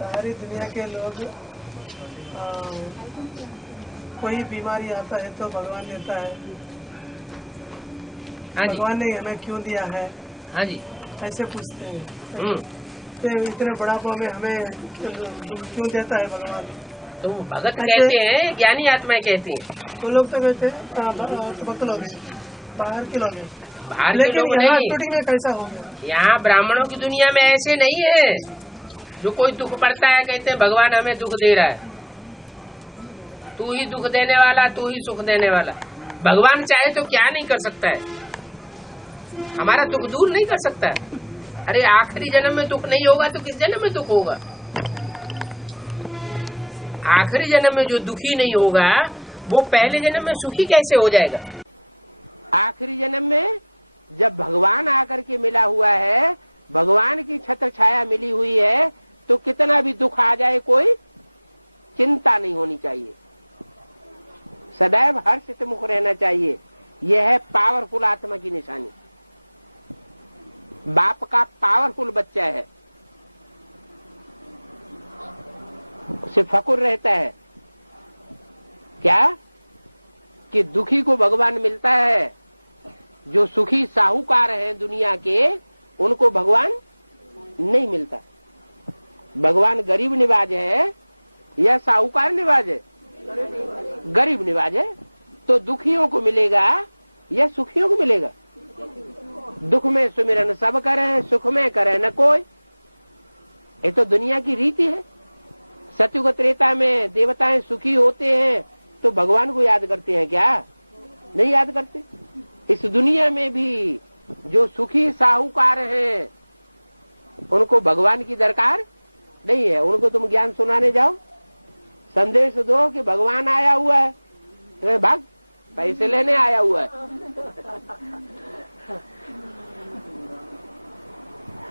सारी दुनिया के लोग कोई बीमारी आता है तो भगवान देता है। हाँ जी, भगवान ने हमें क्यों दिया है, हाँ जी। ऐसे पूछते हैं। तो इतने बुढ़ापा में हमें क्यों देता है भगवान? तो भगत कहते हैं, ज्ञानी आत्माएं कहती हैं। तो लोग तो कहते हैं भक्त लोग हैं, बाहर के लोग हैं, बाहर के लेकिन लोग यहाँ नहीं, शूटिंग में कैसा हो गया? यहाँ ब्राह्मणों की दुनिया में ऐसे नहीं है। जो कोई दुख पड़ता है कहते हैं भगवान हमें दुख दे रहा है, तू ही दुख देने वाला, तू ही सुख देने वाला। भगवान चाहे तो क्या नहीं कर सकता है, हमारा दुख दूर नहीं कर सकता है। अरे आखिरी जन्म में दुख नहीं होगा तो किस जन्म में दुख होगा? आखिरी जन्म में जो दुखी नहीं होगा वो पहले जन्म में सुखी कैसे हो जाएगा? आखिरी जन्म में जब भगवान आकर के मिला हुआ है, भगवान की छत्र छाया मिली हुई है, तो कितना भी दुख आ जाए कोई चिंता नहीं होनी चाहिए, सदैव हर्षित मुख रहना चाहिए। यह है पावरफुल आत्मा की निशानी। बाप का पावरफुल बच्चा है, उसे फकुर रहता है क्या कि दुखी को भगवान मिलता है। जो सुखी साहूकार हैं दुनिया के, उनको भगवान नहीं मिलता। भगवान गरीब निवाज है या साहूकार निवाज है? गरीब निवाज है। तो दुखियों को मिलेगा या सुखियों को मिलेगा? दुख में सुमिरन सब करें, सुख में करे न कोई। ये तो दुनिया की रीति है। सतयुग त्रेता में देवताएं सुखी होते हैं तो भगवान को याद करते हैं क्या? नहीं याद करते। इस दुनिया में भी जो सुखी साहूकार हैं उनको भगवान की दरकार नहीं है। उनको तुम ज्ञान सुनाने जाओ, संदेश दो कि भगवान आया हुआ है, भाग पैसे लेने आया हुआ है।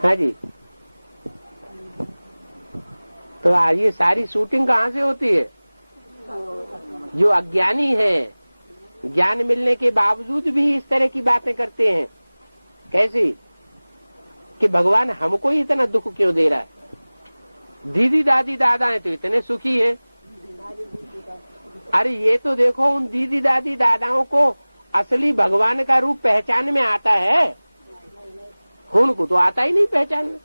हाँ जी। तो ये सारी शूटिंग कहाँ से होती है? जो अज्ञानी है, ज्ञान मिलने के बावजूद भी इस तरह की बातें करते हैं। कैसी? कि भगवान हमको ही इतना दुख क्यों दे रहा है? दीदी दादी दादा हैं तो इतने सुखी हैं। अरे ये तो देखो, उन दीदी दादी दादाओं को असली भगवान का रूप पहचान में आता है, उनको तो आता ही नहीं पहचान में,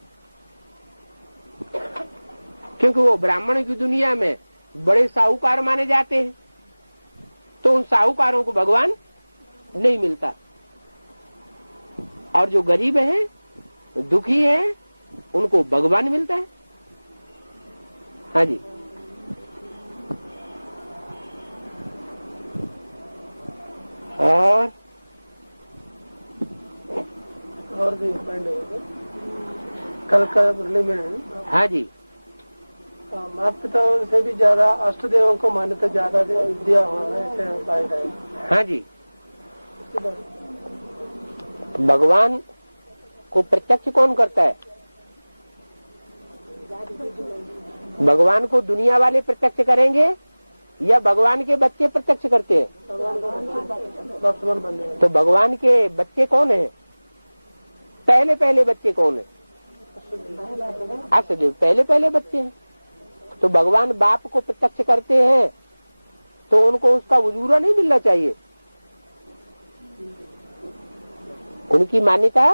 क्योंकि वो ब्राह्मण की दुनिया में बड़े साहूकार माने जाते हैं। तो उन साहूकारों को भगवान नहीं मिलता, और जो गरीब हैं, दुखी हैं, उनको भगवान मिलता है। हाँ जी। और भी पॉइंट है कल का मुरली में। हाँ जी। माता पिता से भी ज्यादा अष्ट देवों को मान्यता ज्यादा दिया हुआ है, ऐसे पॉइंट है। हाँ जी। भगवान को प्रत्यक्ष कौन करता है? भगवान को दुनिया वाले प्रत्यक्ष करेंगे या भगवान के बच्चे प्रत्यक्ष करते हैं? तो भगवान के बच्चे कौन हैं? पहले पहले बच्चे कौन है? अष्टदेव पहले पहले बच्चे हैं। तो भगवान बाप को प्रत्यक्ष करते हैं तो उनको उसका वजूरा नहीं मिलना चाहिए? उनकी मान्यता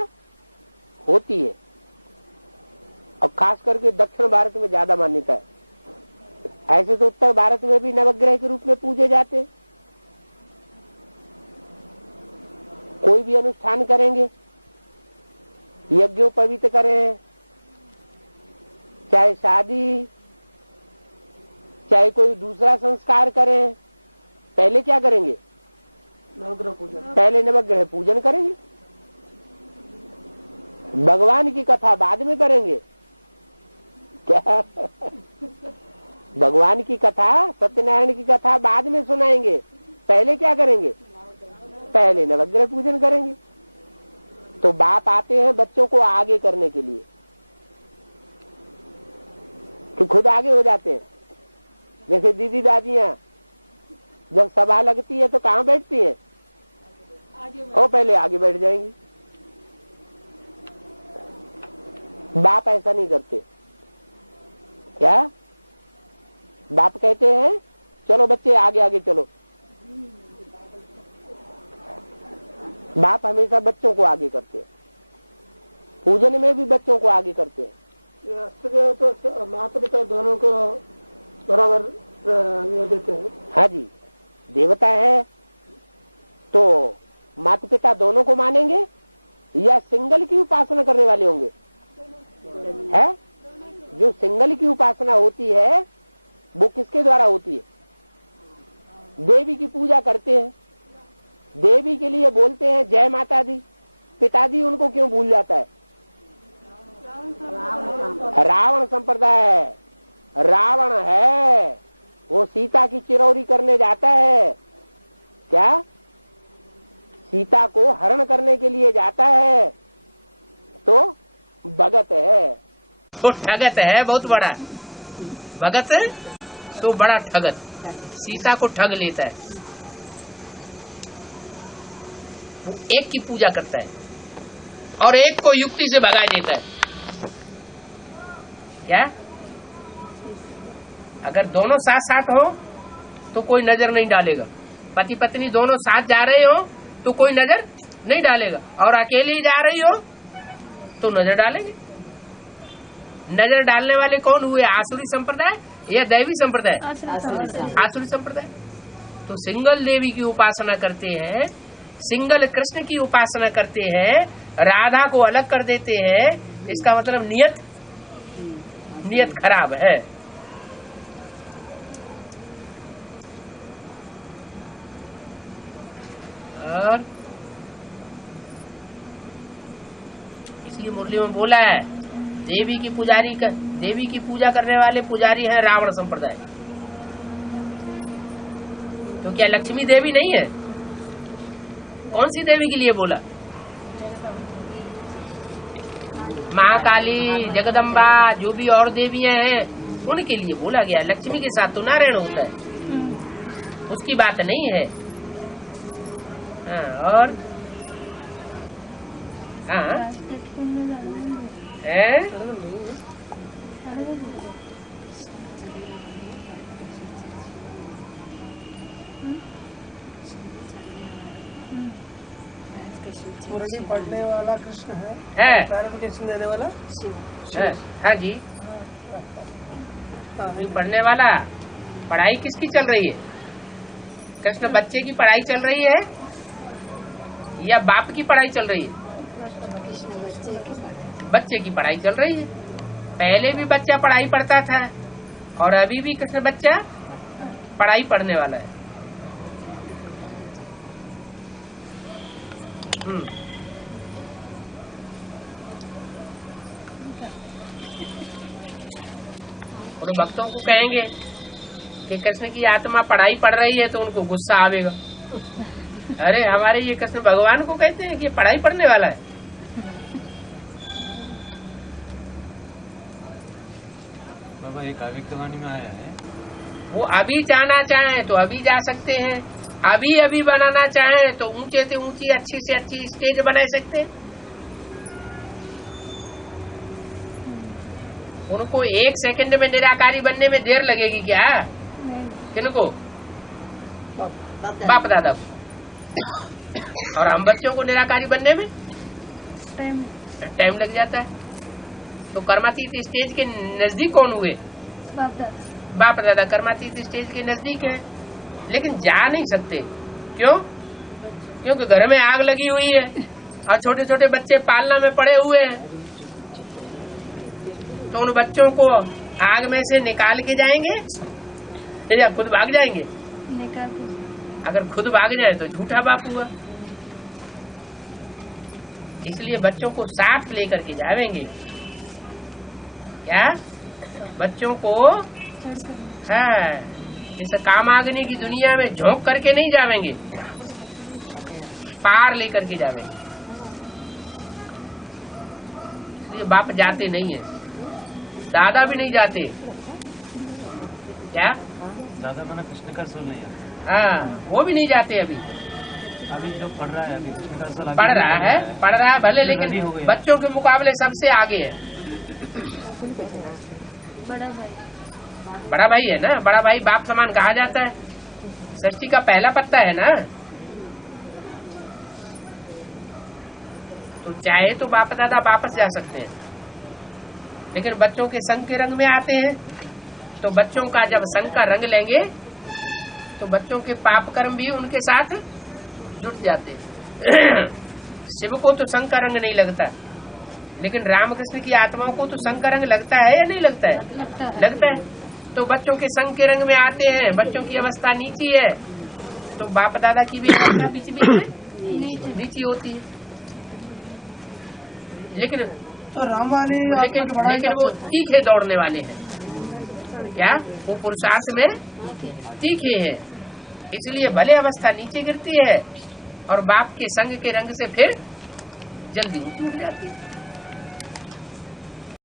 होती है, और खास करके दक्षिण भारत में ज्यादा मान्यता है। ऐसे तो उत्तर भारत में भी नवग्रह के रूप में पूजे जाते हैं। कोई भी अनुष्ठान करेंगे, यज्ञोपवीत करें, चाहे शादी, चाहे कोई दूसरा संस्कार करें, पहले क्या करेंगे? नवग्रह पूजन। पहले नवग्रह पूजन करेंगे। भगवान की कथा बाद में करेंगे क्या? भगवान की कथा, सत्यनारायण की कथा बाद में सुनाएंगे, पहले क्या करेंगे? पहले नवग्रह पूजन करेंगे। तो बाप आते हैं बच्चों को आगे करने के लिए, कि खुद आगे हो जाते हैं। जैसे दीदी दादियां जब सभा लगती है तो कहाँ बैठती हैं? वो पहले आगे बैठ जाएंगी। बाप ऐसा नहीं करते। क्या बाप कहते हैं चलो बच्चे आगे आगे चलो, बाप हमेशा बच्चों को आगे करते हैं, पूजन में भी बच्चों को आगे करते हैं। ये अष्टदेव तो माता पिता दोनों को बराबर ये देते हैं। हाँ जी, देवता है तो माता पिता दोनों को मानेंगे या सिंगल की उपासना करने वाले होंगे? है जो सिंगल की उपासना होती है वो किसके द्वारा होती है? देवी की पूजा करते हैं, देवी के लिए बोलते हैं जय माता दी, पिताजी उनको क्यों भूल जाता है? रावण संप्रदाय है, रावण है, वो सीता की चिरौरी करने जाता है, क्या सीता को हरण करने के लिए जाता है, तो भगत है, तो ठगत है बहुत बड़ा, भगत है तो बड़ा ठगत, सीता को ठग लेता है। वो एक की पूजा करता है और एक को युक्ति से भगा देता है। क्या अगर दोनों साथ साथ हो तो कोई नजर नहीं डालेगा, पति पत्नी दोनों साथ जा रहे हो तो कोई नजर नहीं डालेगा, और अकेले ही जा रही हो तो नजर डालेंगे। नजर डालने वाले कौन हुए? आसुरी संप्रदाय या दैवी संप्रदाय? आसुरी संप्रदाय। तो सिंगल देवी की उपासना करते हैं, सिंगल कृष्ण की उपासना करते हैं, राधा को अलग कर देते हैं, इसका मतलब नियत खराब है। और इसलिए मुरली में बोला है देवी की पूजा करने वाले पुजारी हैं रावण संप्रदाय। तो क्या लक्ष्मी देवी नहीं है? कौन सी देवी के लिए बोला? महाकाली, जगदम्बा, जो भी और देवियां हैं उनके लिए बोला गया। लक्ष्मी के साथ तो नारायण होता है, उसकी बात नहीं है। हाँ, और हाँ मुरली पढ़ने वाला कृष्ण है, क्लैरिफिकेशन देने वाला है। हाँ जी, पढ़ने वाला। पढ़ाई किसकी चल रही है? कृष्ण बच्चे की पढ़ाई चल रही है या बाप की पढ़ाई चल रही है? बच्चे की पढ़ाई चल रही है। पहले भी बच्चा पढ़ाई पढ़ता था और अभी भी कृष्ण बच्चा पढ़ाई पढ़ने वाला है। और भक्तों को कहेंगे कि कृष्ण की आत्मा पढ़ाई पढ़ रही है तो उनको गुस्सा आवेगा। अरे हमारे ये कृष्ण भगवान को कहते हैं कि पढ़ाई पढ़ने वाला है। बाबा एक आविक्तवाणी में आया है, वो अभी जाना चाहे तो अभी जा सकते हैं, अभी बनाना चाहे तो ऊंचे से ऊंची अच्छी से अच्छी स्टेज बना सकते हैं। उनको 1 सेकंड में निराकारी बनने में देर लगेगी क्या? किनको? बाप दादा को। और हम बच्चों को निराकारी बनने में टाइम लग जाता है। तो कर्मातीत स्टेज के नजदीक कौन हुए? बाप दादा कर्मातीत स्टेज के नजदीक है, लेकिन जा नहीं सकते। क्यों? क्योंकि घर में आग लगी हुई है और छोटे छोटे बच्चे पालना में पड़े हुए हैं। तो उन बच्चों को आग में से निकाल के जाएंगे या खुद भाग जाएंगे? अगर खुद भाग जाए तो झूठा बाप हुआ। इसलिए बच्चों को साथ लेकर के जाएंगे। क्या बच्चों को है इस कामाग्नि की दुनिया में झोंक करके नहीं जावेंगे, पार लेकर के जावेंगे। इसलिए बाप जाते नहीं है, दादा भी नहीं जाते। क्या दादा बना कृष्ण का रसूल नहीं है। हाँ, वो भी नहीं जाते। अभी जो पढ़ रहा है अभी कृष्ण का रसूल पढ़ रहा है भले, लेकिन बच्चों के मुकाबले सबसे आगे है। बड़ा भाई बड़ा भाई है ना, बड़ा भाई बाप समान कहा जाता है, सृष्टि का पहला पत्ता है ना। तो चाहे तो बाप दादा वापस जा सकते हैं, लेकिन बच्चों के संग के रंग में आते हैं, तो बच्चों का जब संग का रंग लेंगे तो बच्चों के पाप कर्म भी उनके साथ जुट जाते हैं। शिव को तो संग का रंग नहीं लगता, लेकिन रामकृष्ण की आत्माओं को तो संग का रंग लगता है या नहीं लगता है? लगता है। तो बच्चों के संग के रंग में आते हैं, बच्चों की अवस्था नीची है, तो बाप दादा की भी अवस्था बीच बीच में नीची होती है। लेकिन तो राम वाले लेकिन वो तीखे दौड़ने वाले हैं, क्या वो पुरुषार्थ में तीखे हैं, इसलिए भले अवस्था नीचे गिरती है और बाप के संग के रंग से फिर जल्दी ऊपर उठ जाती है।